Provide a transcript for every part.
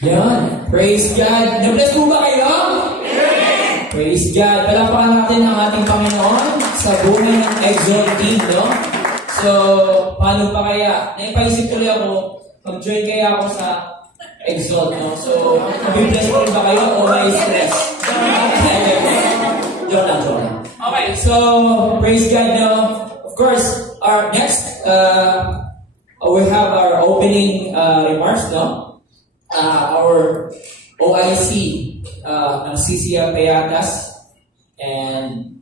Yan. Praise God. Na-bless po ba kayo? Amen! Praise God. Palakpakan natin ang ating Panginoon sa buhay ng Exalt team, no? So, paano pa kaya? Naipaisip tuloy ako, mag-join kaya ako sa Exalt, no? So, nabibless po ba kayo o may stress? Joke lang. Okay, so, praise God, no? Of course, our next, we have our opening remarks, no? Our OIC ng CCF Payatas, and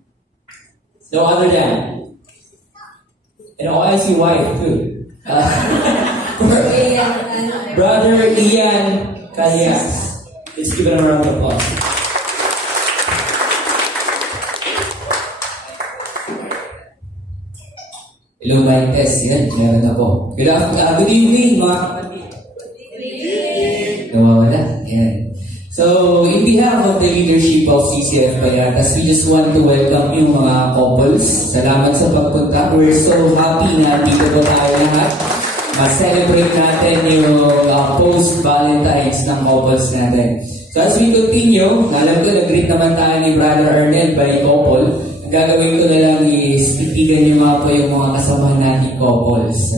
no other than an OIC wife too. Brother Ian Casillas. Let's give it a round of applause. Hello, mic test. Yan, meron ako. Good evening, mga kapatid. Nawawala. Yan. So, in behalf of the leadership of CCF Payatas, we just want to welcome you mga couples. Salamat sa pagpunta. We're so happy na dito po tayo lahat. Ma-celebrate natin yung post-Valentine's ng couples natin. So, as we continue, alam ko, nag-greet naman tayo ni Brother Arnel by couple. Ang gagawin ko na lang is titigan yung mga kasamahan natin couples.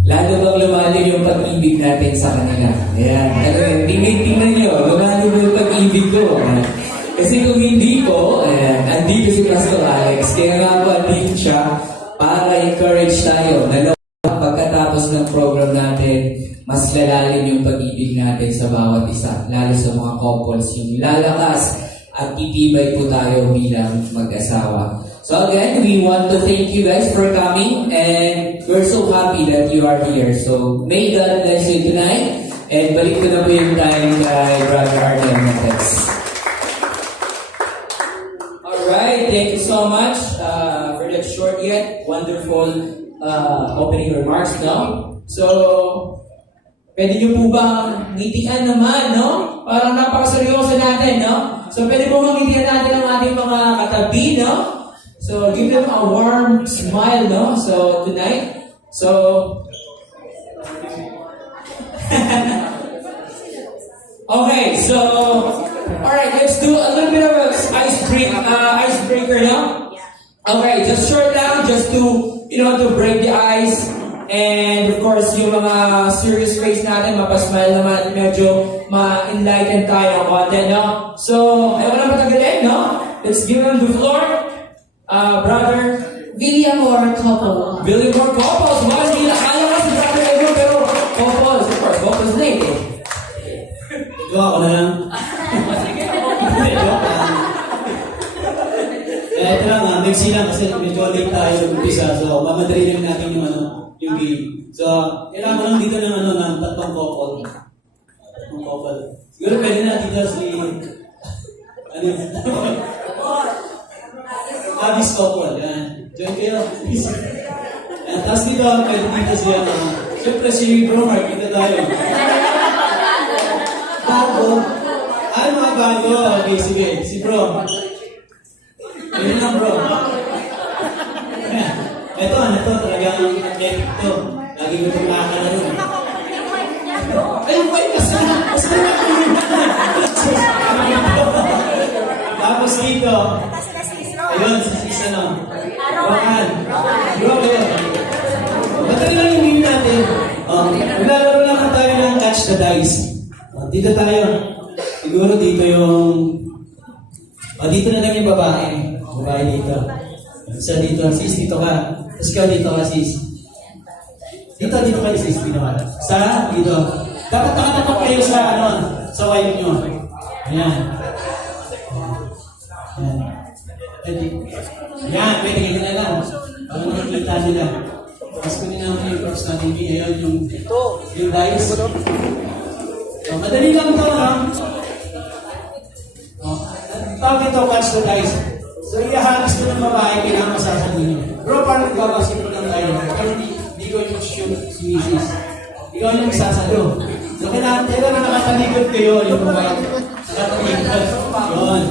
Lalo bang lumalim yung pag-ibig natin sa kanila. Ayan. Tingnan nyo, lumalim yung pag-ibig ko. Kasi kung hindi ko, andito si Pastor Alex. Kaya nga po, andito siya para encourage tayo. Pagkatapos ng program natin, mas lalalim yung pag-ibig natin sa bawat isa. Lalo sa mga couples. Yung lalakas at titibay po tayo bilang mag-asawa. So again, we want to thank you guys for coming, and we're so happy that you are here. So may God bless you tonight, and balik ko na po yung time kay Brother Arnel Montes. Alright, thank you so much for that short yet wonderful opening remarks, no? So, pwede nyo po bang ngitian naman, no? Parang napakaseryoso natin, no? So, pwede po bang ngitian natin ang ating mga katabi, no? So, give them a warm smile, no? So, tonight. So, okay, so, alright, let's do a little bit of an icebreaker, no? Okay, just short lang, just to, to break the ice. And, of course, yung mga serious face natin, mapasmile naman, medyo ma-enlighten tayo konti, no? So, ayaw na patagalin, no? Let's give them the floor. Brother Villamor couple. Villamor couples. Well, hindi na kaya nga si Brother Edward, pero couples. Of course, couples name. Ito ako na lang. Ito lang mix lang kasi medyo late tayo umpisa. So, mamadali lang natin yung game. So, kailangan ko lang dito ng tatlong couple. Tatlong couple. Siguro pwede na dito si... Abis couple, yan. Join kayo. Tapos dito, pwede dito siya. Siyempre si Bro Mark, kita tayo. Bago. Ay, mga bago. Okay, sige. Si Bro. Ayun lang, Bro. Ito talagang athletic to. Lagi ko itong nakakalaro. Ayun, kasi tapos dito, ayun, isa na. Rohan. Bro, ayun. Madali lang yung game natin. Maglalaro lang tayo ng catch the dice. Dito tayo. Siguro dito yung... dito na lang yung babae. Babae dito. Isa dito. Sis, dito ka. Tapos ikaw dito ka, sis. Dito kayo, sis. Dito ka. Sa dito. Dapat nakatapak kayo sa wife nyo. Ayan. Yan, pwede ganyan na lang. Para makikita nila. Tapos kunin namin yung props natin. Ayan, yung dice. So, madali lang ito, ha? Tawag ito, catch the dice. So, ihahagis ko ng babae, kailangan masasabi niyo. Bro, parang nagbabasin ko lang tayo. Pero hindi ko yung shoot si Mrs. Ikaw yung magsasalo. So, kailangan na nakatalikod kayo. Yung babae. Nakatalikod. Yun.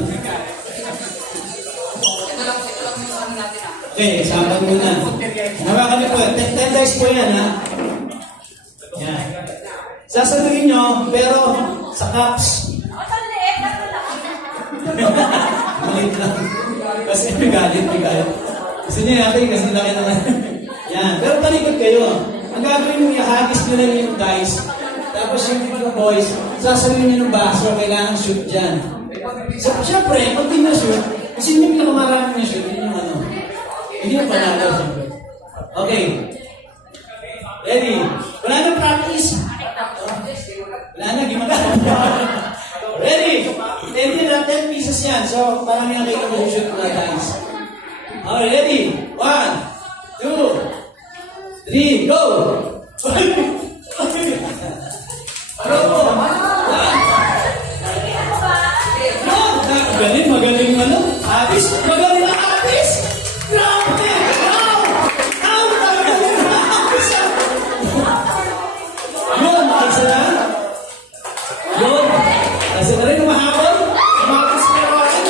Okay, sabat muna. Hawakan niyo po. 10 dice po yan, ha? Yan. Sasaluhin nyo, pero Sa cups. Maliit lang. Kasi may galit. Gusto niya natin kasi laki naman. Yan. Pero talikod kayo. Ang gagawin mo, ihagis nyo lang yung dice. Tapos yung mga boys, sasabihin niyo ng baso, kailangan shoot dyan. So, syempre, pag di na-shoot, kasi hindi pinakamarami na shoot, yun yung ano. Hindi yung panalo, syempre. Okay. Ready? Wala na practice. Wala na, gimagana. Ready? 10 pieces yan. So, parang yung kayo mag-shoot na dice. Okay, ready? 1, 2, 3, go! Magaling ano? Abis? Magaling ang abis? Grabe! Wow! Magaling ang abis! Yun, isa na? Yun. Kasi na rin mahabol? Umakas na rin.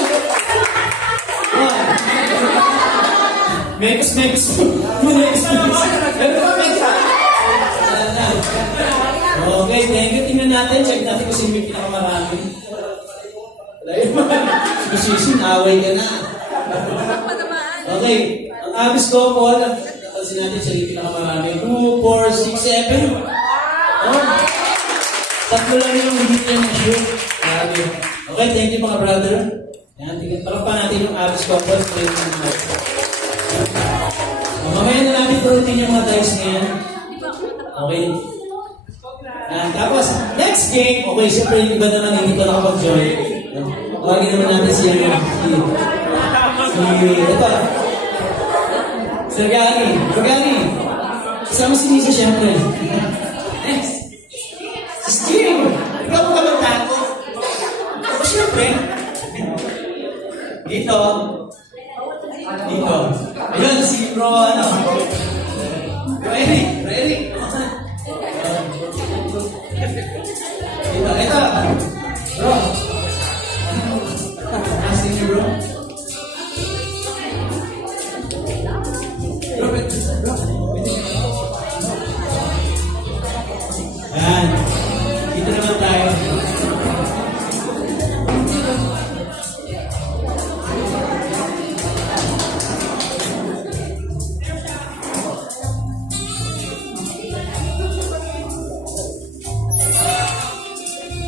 Mekos. Okay, thank you. Tingnan natin. Check natin kung sino yung pinakamarami. Susisin, away ka na. Okay, ang abis ko, Paul, napansin natin siya yung pinakamarami. 2, 4, 6, 7. Oh, tatlo lang yung hindi niya na-shoot. Grabe. Okay, thank you mga brother. Yan, palakpan natin yung abis ko, Paul. Mamaya na natin turutin yung mga dice ngayon. Okay. Tapos, next game, okay, siyempre yung iba naman hindi ko nakapag-join. Tawagin naman natin siya ito. Sir Gary. Kasama si Misa siyempre. Next. Si Steve. Ikaw mo ka magtago. Ako siyempre. Dito. Ayun, si Bro, Ready. Ito. Bro. Asking you, bro. Ayan. Dito naman tayo.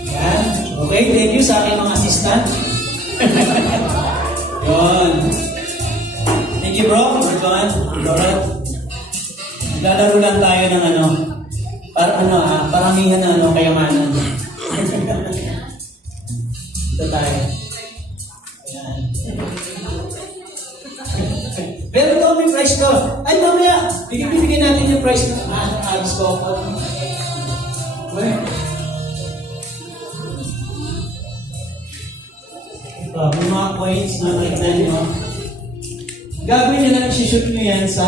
Ayan. Okay, thank you sa aking mga assistant. Yun. Thank you, bro. John, Laurent. Naglalaro lang tayo ng paramihan na kayamanan. Ito tayo. Ayan. Pero ito may price ko. Ay, mamaya. Bigyan natin yung price ko. Ayos ko. Well. May mga points na nakita nyo. Gagawin nyo lang, isi-shoot nyo yan sa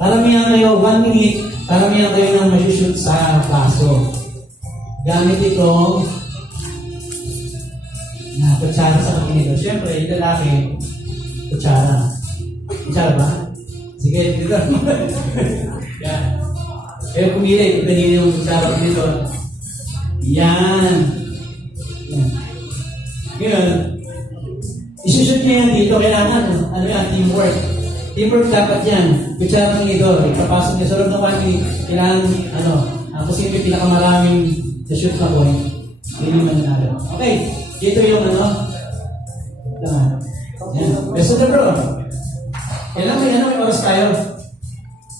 paramihan kayo, 1 minute, paramihan kayo nang masushoot sa baso. Gamit itong kutsara sa kapinito. Siyempre, yung lalaki, kutsara. Kutsara ba? Sige, dito. Yan. Kaya pumili, pumili yung kutsara dito. Yan. Ngayon, isushoot niya yan dito. Kailangan, teamwork. Teamwork dapat yan. Kutsara ng idol. Ipapasok niya sa loob ng pati. Kailangan, kung sino yung pinakamaraming sa shoot na point, yun yung mananalo. Okay. Dito yung yan. Beso na bro. Kailangan may oras tayo.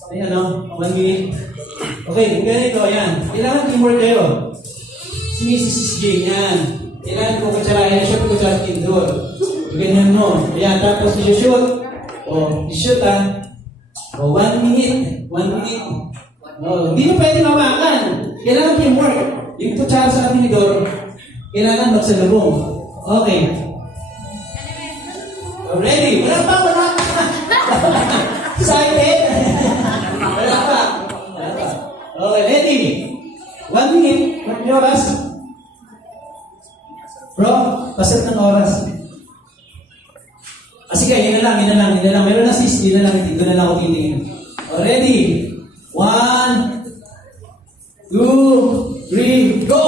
Ay 1 minute. Okay, ganito, yan. Kailangan teamwork kayo. Si Mrs. J, yan. Kailangan ko kutsarahin. Shoot ko sa doon. Ganyan mo. Ayan, tapos i-shoot. I-shoot 1 minute. 1 minute. Hindi mo pwede mawakan. Kailangan teamwork. Yung kutsara sa kapinidor, kailangan magsalubong. Okay. Ready? Wala pa. Excited? Wala pa. Okay, ready? 1 minute. Yung oras? Bro, pasat ng oras. Sige, yun na lang. Meron na sis, yun na lang, dito na lang ako titingin. Ready? 1, 2, 3, go!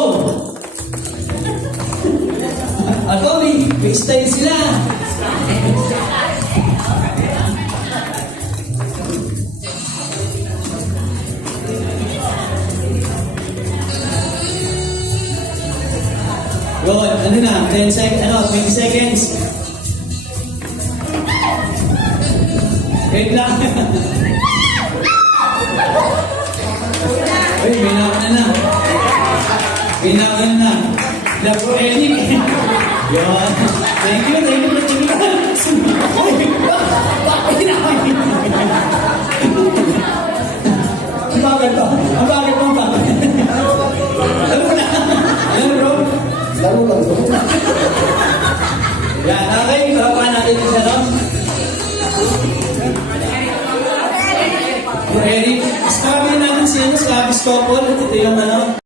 Agoy, may style sila! Good, ano na, 10 seconds, 20 seconds. Wait lang. Uy, binawan na. Binawan na. Labo, Eric. Yun. Thank you for tuloy. Uy, bakit binawan? Ang bakit to? Ang bakit mo ba? Lalo na. Lalo, bro. Lalo lang. Yan, okay. Kapahan natin isa, no? Eric, sabi natin si Abis Couple, ito yung